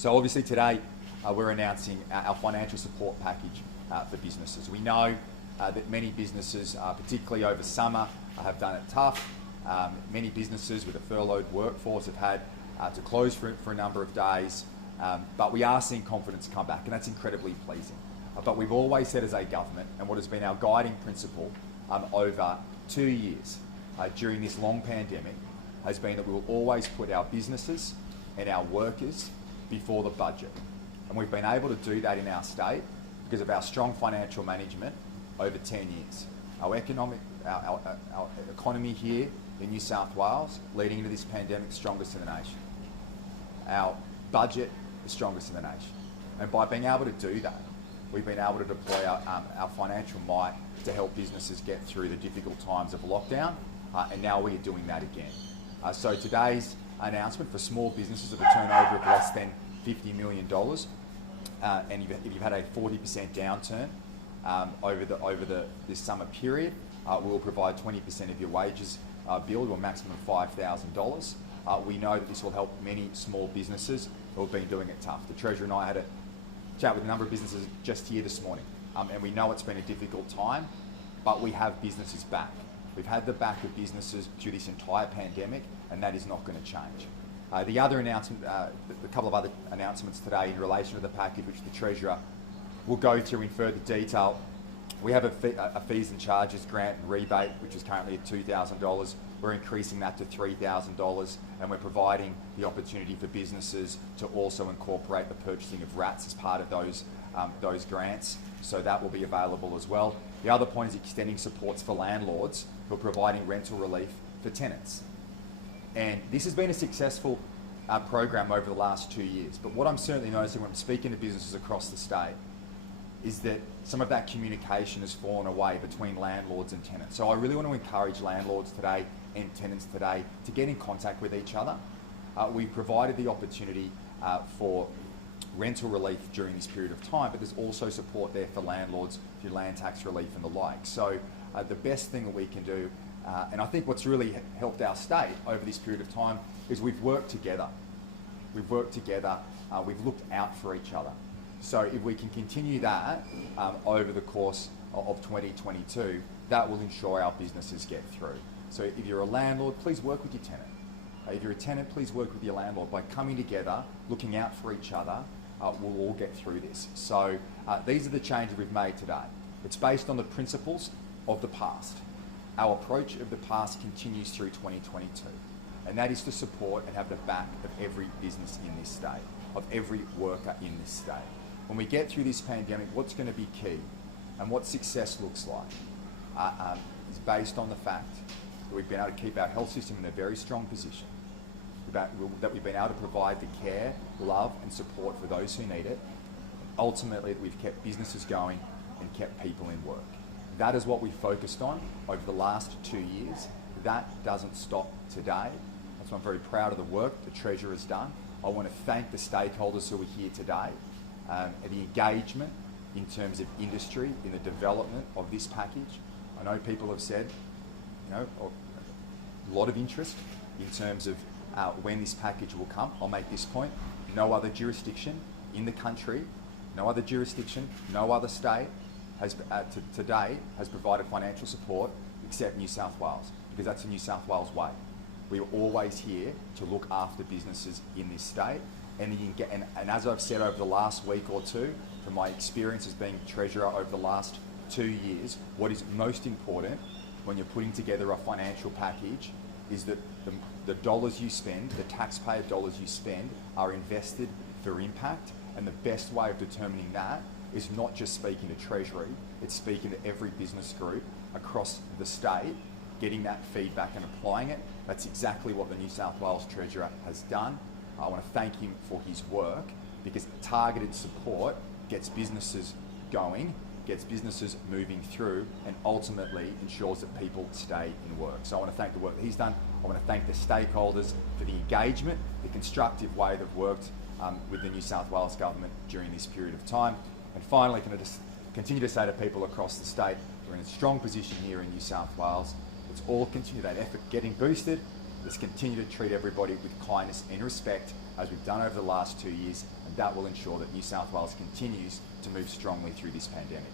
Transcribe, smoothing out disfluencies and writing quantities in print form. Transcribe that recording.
So obviously today we're announcing our financial support package for businesses. We know that many businesses, particularly over summer, have done it tough. Many businesses with a furloughed workforce have had to close for a number of days, but we are seeing confidence come back, and that's incredibly pleasing. But we've always said as a government, and what has been our guiding principle over 2 years during this long pandemic, has been that we will always put our businesses and our workers before the budget. And we've been able to do that in our state because of our strong financial management over 10 years. Our economy here in New South Wales, leading into this pandemic, strongest in the nation. Our budget, the strongest in the nation. And by being able to do that, we've been able to deploy our financial might to help businesses get through the difficult times of lockdown, and now we are doing that again. So today's announcement for small businesses of a turnover of less than $50 million, and if you've had a 40% downturn over this summer period, we will provide 20% of your wages billed, to a maximum of $5,000. We know that this will help many small businesses who have been doing it tough. The Treasurer and I had a chat with a number of businesses just here this morning, and we know it's been a difficult time, but we have businesses back. We've had the back of businesses through this entire pandemic, and that is not going to change. The other announcement, a couple of other announcements today in relation to the package, which the Treasurer will go through in further detail. We have a fees and charges grant and rebate, which is currently at $2,000. We're increasing that to $3,000, and we're providing the opportunity for businesses to also incorporate the purchasing of rats as part of those grants. So that will be available as well. The other point is extending supports for landlords who are providing rental relief for tenants. And this has been a successful program over the last 2 years. But what I'm certainly noticing when I'm speaking to businesses across the state is that some of that communication has fallen away between landlords and tenants. So I really want to encourage landlords today and tenants today to get in contact with each other. We've provided the opportunity for rental relief during this period of time, but there's also support there for landlords through land tax relief and the like. So the best thing that we can do, and I think what's really helped our state over this period of time, is we've worked together. We've worked together, we've looked out for each other. So if we can continue that over the course of 2022, that will ensure our businesses get through. So if you're a landlord, please work with your tenant. If you're a tenant, please work with your landlord. By coming together, looking out for each other, we'll all get through this. So these are the changes we've made today. It's based on the principles of the past. Our approach of the past continues through 2022, and that is to support and have the back of every business in this state, of every worker in this state. When we get through this pandemic, what's going to be key and what success looks like is based on the fact that we've been able to keep our health system in a very strong position, that we've been able to provide the care, love and support for those who need it. Ultimately, we've kept businesses going and kept people in work. That is what we focused on over the last 2 years. That doesn't stop today. That's why I'm very proud of the work the Treasurer has done. I want to thank the stakeholders who are here today, and the engagement in terms of industry, in the development of this package. I know people have said, a lot of interest in terms of when this package will come. I'll make this point. No other jurisdiction in the country, no other jurisdiction, no other state has today has provided financial support except New South Wales, because that's the New South Wales way. We are always here to look after businesses in this state, and as I've said over the last week or two, from my experience as being Treasurer over the last 2 years, what is most important when you're putting together a financial package is that the dollars you spend, the taxpayer dollars you spend, are invested for impact, and the best way of determining that is not just speaking to Treasury, it's speaking to every business group across the state, getting that feedback and applying it. That's exactly what the New South Wales Treasurer has done. I want to thank him for his work, because targeted support gets businesses going, gets businesses moving through, and ultimately ensures that people stay in work. So I want to thank the work that he's done. I want to thank the stakeholders for the engagement, the constructive way they've worked with the New South Wales Government during this period of time. And finally, can I just continue to say to people across the state, we're in a strong position here in New South Wales. Let's all continue that effort getting boosted. Let's continue to treat everybody with kindness and respect, as we've done over the last 2 years, and and that will ensure that New South Wales continues to move strongly through this pandemic.